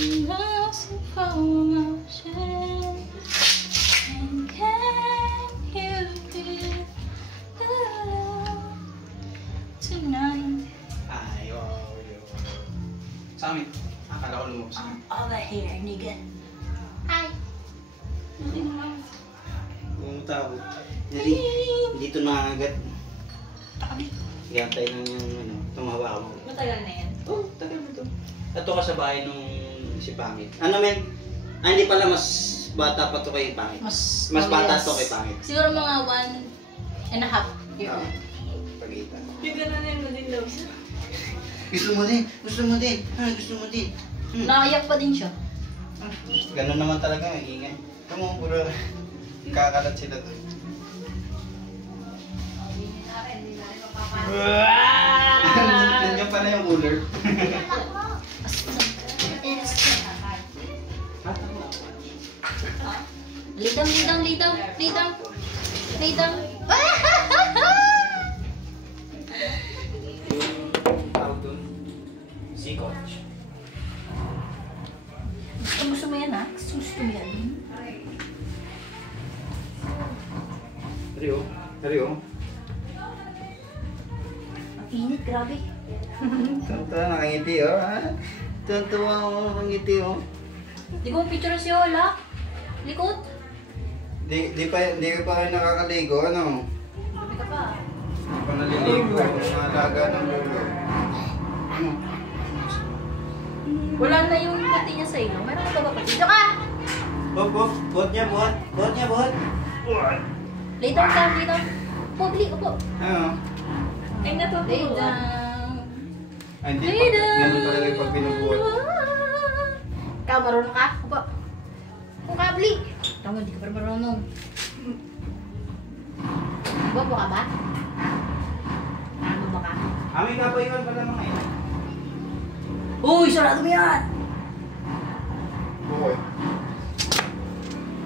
lost information. And can you feel the love tonight? Ay, wow, yun. Sa amin. Akala ko lumabas ka. Over here, nigga. Hi. Umutabo. Hindi ito nangagat. Gantay lang yung ano, tumawa mo. Matagal na yan. Oh, tagal na ito. Ito ka sa bahay nung si Pangit. Ano men? Ah, hindi pala mas bata pa to kay Pangit. Mas bata to kay Pangit. Siguro mga 1.5 year old. Pagitan. Yung gano'n mo din daw siya. Gusto mo din? Gusto mo din? Ha, gusto mo din? Nakayak pa din siya. Ganun naman talaga, magingay. Ito mo, puro kakalat sila doon. Nandiyan pala yung cooler. Lidang. Tawag doon? Sea coach. Gusto mo yan ha? Gusto mo yan? Rio. Ang init, grabe. Tuntua, nakangiti oh. Tuntua ako, nakangiti oh. Di ko picture si Ola. Likot. Di pa kayo nakakaligo, ano? Sabi ka pa. Di pa naliligo, alaga ng ulo. Ano? Wala na yung pati niya sa ilong. Meron ka ba pa? Dito ka! Buhat niya. Lay down ka, lay down. Pobli, upo. Ano? Ay, natutuwa. Lay down. Ay, hindi pa. Ganun talaga yung pag binubuhat. Ikaw, marunong ka? Upo. Upo ka, Bli. Tama, hindi ka pa marunong. Upo ka ba? Ano ba ka? Amin ka pa yun pala mga yun. Uy, sarado mo yan!